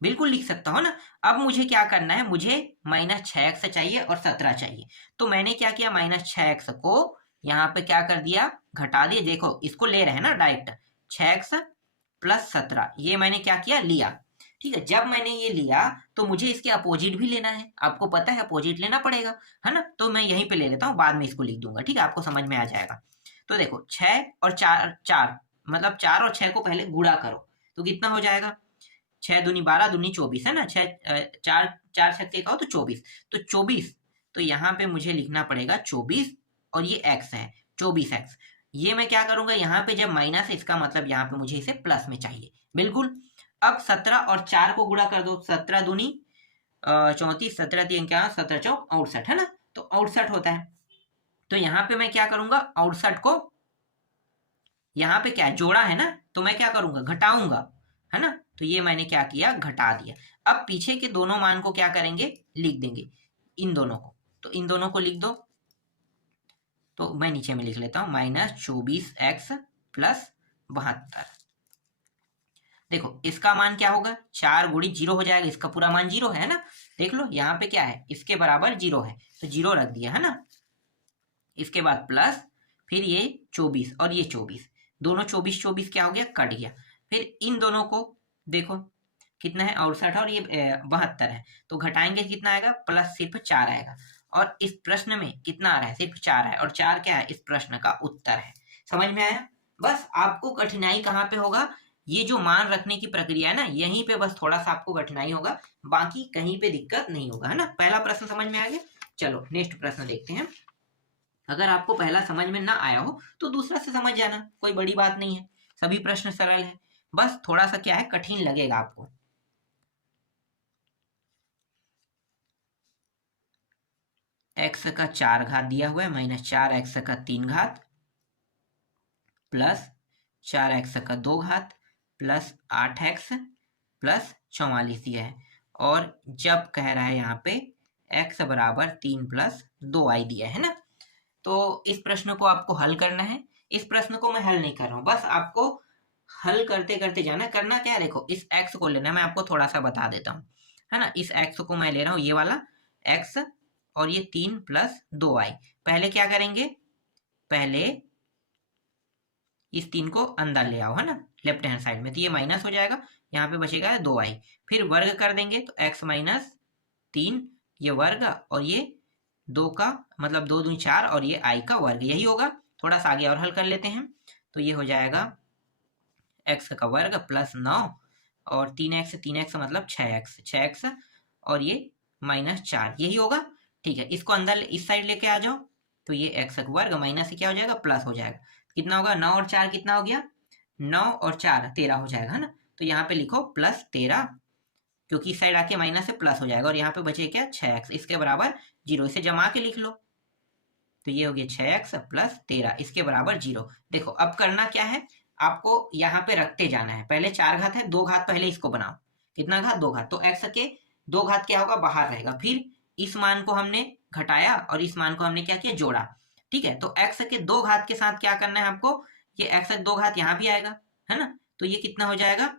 बिल्कुल लिख सकता हूँ ना। अब मुझे क्या करना है, मुझे माइनस 6x चाहिए और 17 चाहिए, तो मैंने क्या किया, माइनस 6x को यहाँ पे क्या कर दिया, घटा दिया। देखो इसको ले रहे हैं ना डायरेक्ट, 6x प्लस 17, ये मैंने क्या किया, लिया, ठीक है। जब मैंने ये लिया तो मुझे इसके अपोजिट भी लेना है, आपको पता है अपोजिट लेना पड़ेगा, है ना। तो मैं यहीं पे ले लेता हूँ, बाद में इसको लिख दूंगा, ठीक है, आपको समझ में आ जाएगा। तो देखो 6 और 4 मतलब 4 और 6 को पहले गुणा करो, तो कितना हो जाएगा, 6 दूनी 12 दूनी 24, है ना, 4 4 छक्के का हो तो 24, तो 24, तो यहाँ पे मुझे लिखना पड़ेगा 24, और ये x है 24x। ये मैं क्या करूंगा, यहाँ पे जब माइनस है इसका मतलब यहाँ पे मुझे इसे प्लस में चाहिए, बिल्कुल। अब 17 और 4 को गुणा कर दो, 17 दूनी 34, 17 3 क्या, 17 चौक 68, है ना, तो 68 होता है। तो यहाँ पे मैं क्या करूंगा, 68 को यहाँ पे क्या जोड़ा है ना, तो मैं क्या करूंगा, घटाऊंगा, है ना। तो ये मैंने क्या किया, घटा दिया। अब पीछे के दोनों मान को क्या करेंगे, लिख देंगे, इन दोनों को, तो इन दोनों को लिख दो, तो मैं नीचे में लिख लेता हूं, माइनस 24x प्लस 72। देखो इसका मान क्या होगा, 4 गुणी 0 हो जाएगा, इसका पूरा मान 0 है ना, देख लो यहाँ पे क्या है, इसके बराबर 0 है, तो 0 रख दिया, है ना। इसके बाद प्लस, फिर ये 24 और ये 24, दोनों 24 24 क्या हो गया, कट गया। फिर इन दोनों को देखो कितना है, 68 और ये 72 है, तो घटाएंगे कितना आएगा, प्लस सिर्फ 4 आएगा। और इस प्रश्न में कितना आ रहा है, सिर्फ 4 है, और 4 क्या है, इस प्रश्न का उत्तर है। समझ में आया। बस आपको कठिनाई कहाँ पे होगा, ये जो मान रखने की प्रक्रिया है ना, यहीं पे बस थोड़ा सा आपको कठिनाई होगा, बाकी कहीं पे दिक्कत नहीं होगा, है ना। पहला प्रश्न समझ में आ गया। चलो नेक्स्ट प्रश्न देखते हैं। अगर आपको पहला समझ में ना आया हो तो दूसरा से समझ जाना, कोई बड़ी बात नहीं है, सभी प्रश्न सरल है, बस थोड़ा सा क्या है, कठिन लगेगा आपको। x का 4 घात दिया हुआ है, माइनस 4x का 3 घात प्लस 4x का 2 घात प्लस 8x प्लस 44 दिया है, और जब कह रहा है यहाँ पे x बराबर 3 प्लस 2i दिया है ना। तो इस प्रश्न को आपको हल करना है। इस प्रश्न को मैं हल नहीं कर रहा हूँ, बस आपको हल करते करते जाना। करना क्या है, देखो इस x को लेना है, मैं आपको थोड़ा सा बता देता हूँ, है ना। इस x को मैं ले रहा हूँ, ये वाला x, और ये 3 + 2i। पहले क्या करेंगे, पहले इस 3 को अंदर ले आओ, है ना, लेफ्ट हैंड साइड में, तो ये माइनस हो जाएगा, यहाँ पे बचेगा 2i। फिर वर्ग कर देंगे तो x - 3 ये वर्ग, और ये 2 का मतलब 2 दूनी 4, और ये i का वर्ग, यही होगा। थोड़ा सा आगे और हल कर लेते हैं, तो ये हो जाएगा x का वर्ग प्लस 9 और 3x मतलब 6x, और ये -4, यही होगा। ठीक है, इसको अंदर इस साइड लेके आ जाओ, तो ये x का वर्ग माइनस से क्या हो जाएगा, प्लस हो जाएगा। कितना होगा, 9 और 4 कितना हो गया, 9 और 4 13 हो जाएगा, है ना। तो यहाँ पे लिखो +13, क्योंकि इस साइड आके माइनस से प्लस हो जाएगा, और यहाँ पे बचे क्या, 6x, इसके बराबर 0। इसे जमा के लिख लो, तो ये हो गया 6x + 13, इसके बराबर 0। देखो अब करना क्या है, आपको यहाँ पे रखते जाना है। पहले 4 घात है, 2 घात पहले इसको बनाओ। कितना घात, 2 घात, तो x के 2 घात क्या होगा, बाहर रहेगा। फिर इस मान को हमने घटाया और इस मान को हमने क्या किया, जोड़ा। ठीक है, तो x के 2 घात के साथ क्या करना है आपको, ये x के 2 घात यहाँ भी आएगा, है ना। तो ये कितना हो जाएगा,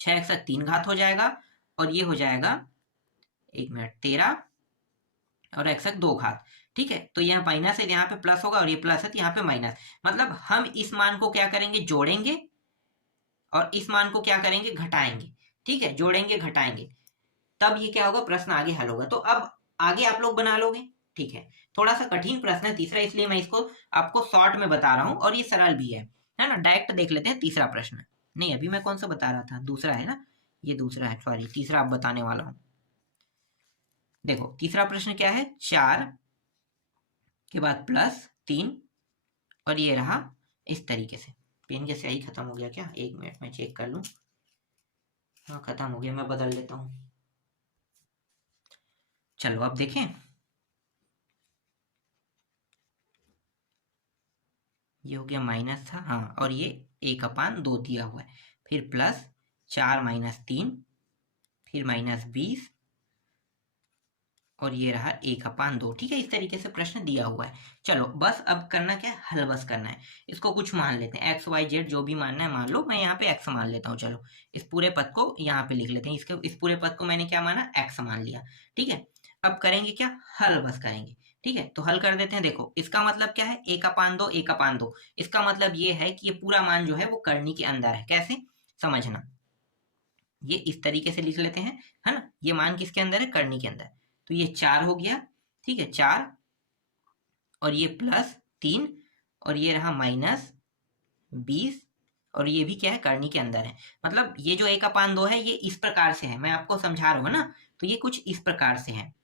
6x 3 घात हो जाएगा, और ये हो जाएगा 1 मिनट 13, और x 2 घात। ठीक है, तो यहाँ माइनस है, यहाँ पे प्लस होगा, और ये प्लस है तो यहाँ पे माइनस। मतलब हम इस मान को क्या करेंगे, जोड़ेंगे, और इस मान को क्या करेंगे, घटाएंगे। ठीक है, जोड़ेंगे घटाएंगे, तब ये क्या होगा, प्रश्न आगे हल होगा। तो अब आगे आप लोग बना लोगे। ठीक है, थोड़ा सा कठिन प्रश्न है तीसरा, इसलिए मैं इसको आपको शॉर्ट में बता रहा हूँ, और ये सरल भी है ना। डायरेक्ट देख लेते हैं तीसरा प्रश्न। नहीं, अभी मैं कौन सा बता रहा था, दूसरा है ना, ये दूसरा है, सॉरी, तीसरा आप बताने वाला हूँ। देखो तीसरा प्रश्न क्या है, 4 के बाद +3, और ये रहा इस तरीके से। पेन के स्याही खत्म हो गया क्या, 1 मिनट में चेक कर लूं। हाँ खत्म हो गया, मैं बदल लेता हूँ। चलो अब देखें, ये हो गया माइनस था, हाँ, और ये 1/2 दिया हुआ है। फिर +4 - 3, फिर -20, और ये रहा 1/2। ठीक है, इस तरीके से प्रश्न दिया हुआ है। चलो बस अब करना क्या है, हल बस करना है। इसको कुछ मान लेते हैं, x y z जो भी मानना है मान लो, मैं यहाँ पे x मान लेता हूँ। चलो इस पूरे पद को यहाँ पे लिख लेते हैं, इस पूरे पद को मैंने क्या माना, x मान लिया। ठीक है, अब करेंगे क्या, हल बस करेंगे। ठीक है, तो हल कर देते हैं। देखो इसका मतलब क्या है, 1/2 1/2, इसका मतलब ये है कि ये पूरा मान जो है वो करनी के अंदर है। कैसे समझना, ये इस तरीके से लिख लेते हैं, है ना। ये मान किसके अंदर है, करनी के अंदर। तो ये 4 हो गया, ठीक है, 4, और ये +3, और ये रहा -20, और ये भी क्या है, करनी के अंदर है। मतलब ये जो 1/2 है, ये इस प्रकार से है, मैं आपको समझा रहा हूँ ना, तो ये कुछ इस प्रकार से है।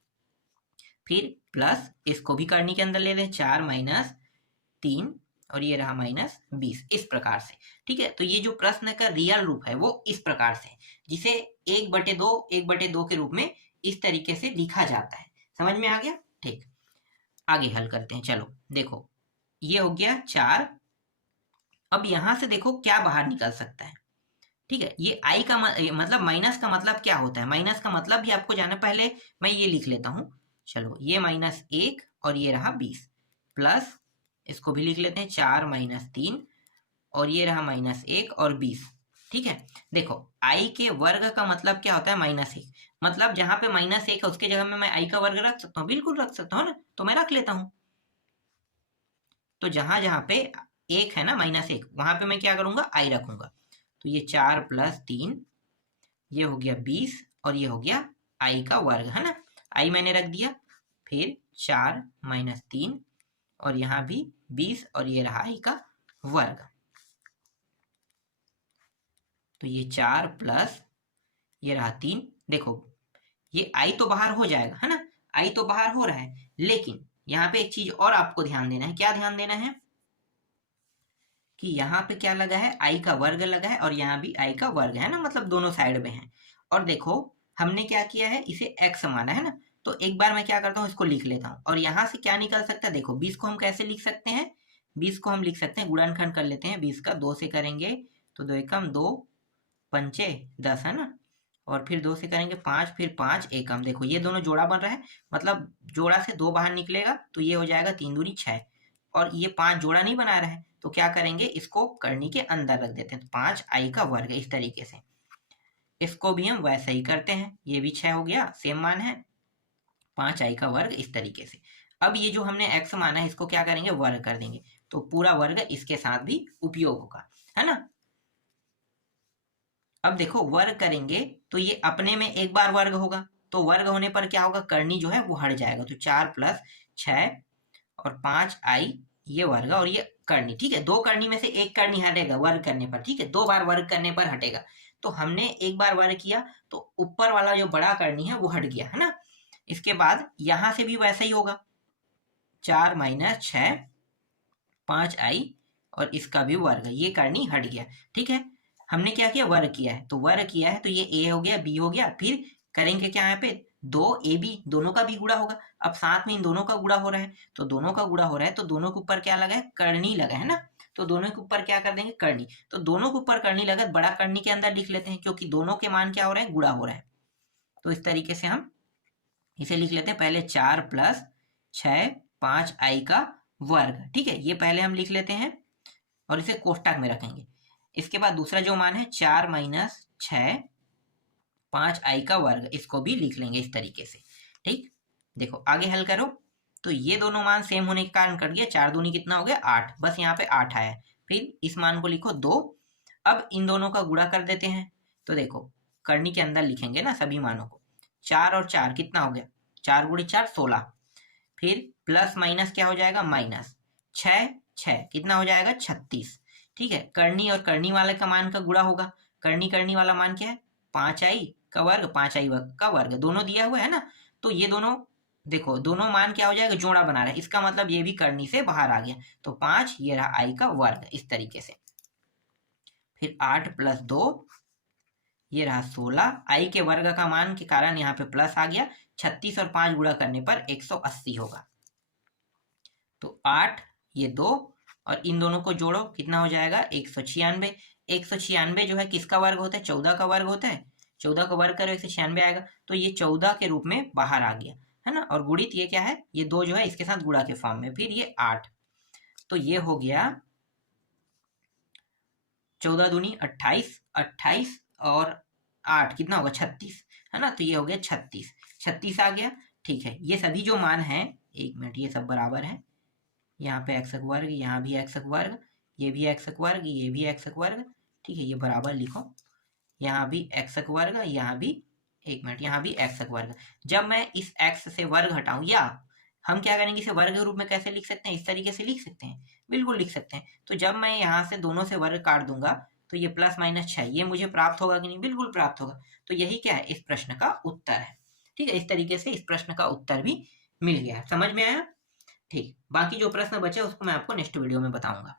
फिर प्लस इसको भी करनी के अंदर ले लें, 4 - 3, और ये रहा -20, इस प्रकार से। ठीक है, तो ये जो प्रश्न का रियल रूप है वो इस प्रकार से, जिसे 1/2 के रूप में इस तरीके से लिखा जाता है। समझ में आ गया। ठीक, आगे हल करते हैं। चलो देखो, ये हो गया 4। अब यहां से देखो क्या बाहर निकल सकता है। ठीक है, ये आई का मतलब माइनस का मतलब क्या होता है, माइनस का मतलब भी आपको जाना। पहले मैं ये लिख लेता हूं। चलो ये -1, और ये रहा 20, प्लस इसको भी लिख लेते हैं, 4 - 3, और ये रहा -1 और 20। ठीक है, देखो आई के वर्ग का मतलब क्या होता है, -1। मतलब जहां पे -1 है उसके जगह में मैं आई का वर्ग रख सकता हूँ, बिल्कुल रख सकता हूँ ना, तो मैं रख लेता हूँ। तो जहां जहां पे 1 है ना, -1, वहां पे मैं क्या करूंगा, आई रखूंगा। तो ये 4 + 3, ये हो गया 20, और ये हो गया आई का वर्ग, है ना। आई मैंने रख दिया, फिर 4 - 3, और यहाँ भी 20, और ये रहा आई का वर्ग। तो ये 4 प्लस ये रहा 3। देखो ये आई तो बाहर हो जाएगा, है ना, आई तो बाहर हो रहा है, लेकिन यहाँ पे एक चीज और आपको ध्यान देना है। क्या ध्यान देना है कि यहाँ पे क्या लगा है, आई का वर्ग लगा है, और यहाँ भी आई का वर्ग है ना, मतलब दोनों साइड में है। और देखो हमने क्या किया है, इसे x माना है ना, तो एक बार मैं क्या करता हूँ, इसको लिख लेता हूँ। और यहाँ से क्या निकल सकता है, देखो 20 को हम कैसे लिख सकते हैं, 20 को हम लिख सकते हैं, गुणनखंड कर लेते हैं। 20 का 2 से करेंगे तो 2 एकम 2 पंचे 10, है ना, और फिर 2 से करेंगे 5, फिर 5 एकम। देखो ये दोनों जोड़ा बन रहा है, मतलब जोड़ा से 2 बाहर निकलेगा, तो ये हो जाएगा 3 दूनी 6, और ये 5 जोड़ा नहीं बना रहा है, तो क्या करेंगे, इसको करनी के अंदर रख देते हैं। तो 5i का वर्ग इस तरीके से। इसको भी हम वैसे ही करते हैं, ये भी 6 हो गया, सेम मान है, 5i का वर्ग इस तरीके से। अब ये जो हमने x माना है इसको क्या करेंगे, वर्ग कर देंगे, तो पूरा वर्ग इसके साथ भी उपयोग होगा, है ना। अब देखो वर्ग करेंगे तो ये अपने में एक बार वर्ग होगा, तो वर्ग होने पर क्या होगा, करनी जो है वो हट जाएगा। तो 4 + 6 और 5i ये वर्ग और ये करनी, ठीक है। दो करनी में से एक करनी हटेगा वर्ग करने पर, ठीक है, 2 बार वर्ग करने पर हटेगा। तो हमने एक बार वर्ग किया तो ऊपर वाला जो बड़ा करनी है वो हट गया, है ना। इसके बाद यहां से भी वैसा ही होगा, 4 - 6 5i और इसका भी वर्ग, ये करनी हट गया, ठीक है। हमने क्या किया, वर्ग किया है, तो वर्ग किया है तो ये a हो गया, b हो गया, फिर करेंगे क्या यहाँ पे, 2ab दोनों का भी गुणा होगा। अब साथ में इन दोनों का गुणा हो रहा है, तो दोनों का गुणा हो रहा है तो दोनों के ऊपर क्या लगा है, करनी लगा है ना। तो दोनों के ऊपर क्या कर देंगे, करनी। तो दोनों के ऊपर करनी लगा, बड़ा करनी के अंदर लिख लेते हैं, क्योंकि दोनों के मान क्या हो रहे हैं, गुणा हो रहा है। तो इस तरीके से हम इसे लिख लेते हैं, पहले 4 + 6 5i का वर्ग, ठीक है, ये पहले हम लिख लेते हैं और इसे कोष्टक में रखेंगे। इसके बाद दूसरा जो मान है 4 - 6 5i का वर्ग, इसको भी लिख लेंगे इस तरीके से, ठीक। देखो आगे हल करो, तो ये दोनों मान सेम होने के कारण कट गया, 4 दूनी कितना हो गया, 8, बस यहाँ पे 8 आया है। फिर इस मान को लिखो 2। अब इन दोनों का गुणा कर देते हैं, तो देखो करनी के अंदर लिखेंगे ना सभी मानों को, 4 और 4 कितना हो गया, 4 × 4 16, फिर प्लस माइनस क्या हो जाएगा, माइनस 6 6 कितना हो जाएगा, 36, ठीक है। करनी और करनी वाले का मान का गुणा होगा, करनी वाला मान क्या है, 5i का वर्ग, 5i का वर्ग, दोनों दिया हुआ है ना। तो ये दोनों देखो, दोनों मान क्या हो जाएगा, जोड़ा बना रहा है, इसका मतलब ये भी करनी से बाहर आ गया, तो 5 ये रहा i का वर्ग इस तरीके से। फिर 8 + 2 ये रहा 16, i के वर्ग का मान के कारण यहाँ पे प्लस आ गया, 36 और 5 गुणा करने पर 180 होगा। तो 8 ये 2 और इन दोनों को जोड़ो, कितना हो जाएगा, 196। 196 जो है किसका वर्ग होता है, 14 का वर्ग होता है, 14 का वर्ग करो 196 आएगा, तो ये 14 के रूप में बाहर आ गया, है ना। और गुणित ये क्या है, ये 2 जो है इसके साथ गुणा के फॉर्म में, फिर ये 8, तो ये हो गया 14 दूनी 28, 28 और 8 कितना होगा, 36, है ना। तो ये हो गया 36 आ गया, ठीक है। ये सभी जो मान है, एक मिनट, ये सब बराबर है, यहाँ पे x वर्ग, यहाँ भी x वर्ग, ये भी x वर्ग, ये भी x वर्ग, ठीक है, ये बराबर लिखो, यहाँ भी x वर्ग, यहाँ भी, एक मिनट, यहाँ भी x वर्ग। जब मैं इस x से वर्ग हटाऊं, या हम क्या करेंगे, इसे वर्ग के रूप में कैसे लिख सकते हैं, इस तरीके से लिख सकते हैं, बिल्कुल लिख सकते हैं। तो जब मैं यहाँ से दोनों से वर्ग काट दूंगा तो ये +- ये मुझे प्राप्त होगा कि नहीं, बिल्कुल प्राप्त होगा। तो यही क्या है, इस प्रश्न का उत्तर है, ठीक है। इस तरीके से इस प्रश्न का उत्तर भी मिल गया है, समझ में आया, ठीक। बाकी जो प्रश्न बचे उसको मैं आपको नेक्स्ट वीडियो में बताऊंगा।